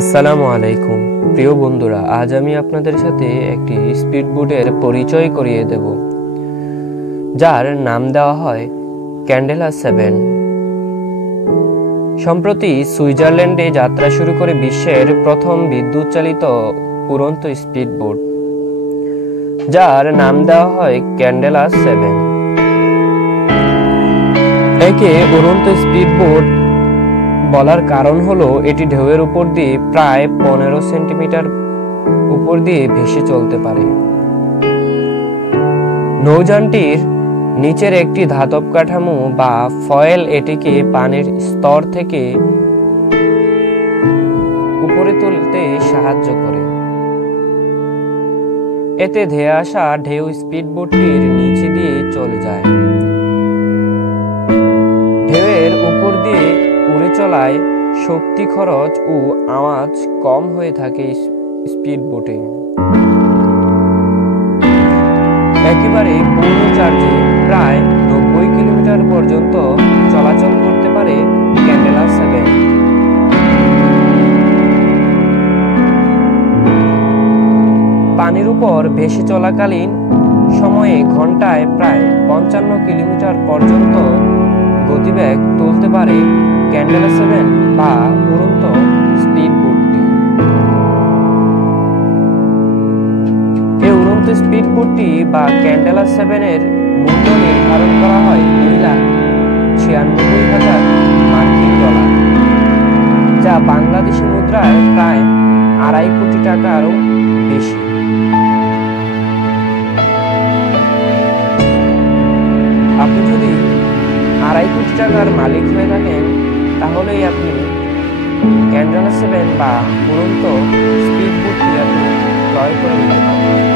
আসসালামু আলাইকুম প্রিয় বন্ধুরা, আজ আমি আপনাদের সাথে একটি স্পিডবোটের পরিচয় করিয়ে দেব, যার নাম দেওয়া হয় ক্যান্ডেলা 7। সম্প্রতি সুইজারল্যান্ডে যাত্রা শুরু করে বিশ্বের প্রথম বিদ্যুৎ চালিত উড়ন্ত স্পিডবোট, যার নাম দেওয়া হয় ক্যান্ডেলা 7। একে উড়ন্ত স্পিডবোট বলার কারণ হলো এটি ঢেউয়ের উপর দিয়ে প্রায় 15 সেন্টিমিটার উপর দিয়ে ভেসে চলতে পারে। নৌযানটির নিচের একটি ধাতব কাঠামো বা ফয়েল এটিকে পানির স্তর থেকে উপরে তুলতে সাহায্য করে। এতে ধেয়ে আসা ঢেউ স্পিডবোটটির নিচে দিয়ে চলে যায়। ঢেউয়ের উপর দিয়ে উড়ে চলায় শক্তি খরচ ও আওয়াজ কম হয়ে থাকে স্পিডবোটে। একেবারে পূর্ণ চার্জে প্রায় 90 কিলোমিটার পর্যন্ত চলাচল করতে পারে ক্যান্ডেলা 7। পানির উপর ভেসে চলাকালীন সময়ে ঘন্টায় প্রায় 55 কিলোমিটার পর্যন্ত গতিবেগ তুলতে পারে ক্যান্ডেলা 7 বা উড়ন্ত স্পিডবোটটি। এই উড়ন্ত স্পিডবোটটি বা ক্যান্ডেলা 7 এর মূল্য নির্ধারণ করা হয় 2,96,000 মার্কিন ডলার, যা বাংলাদেশি মুদ্রায় প্রায় 2.5 কোটি টাকারও বেশি। আপনি যদি 2.5 কোটি টাকার মালিক হয়ে থাকেন, তাহলেই আপনি ক্যান্ডেলা 7 বা উড়ন্ত স্পিডবোটটি আপনি ক্রয় করে নিতে পারেন।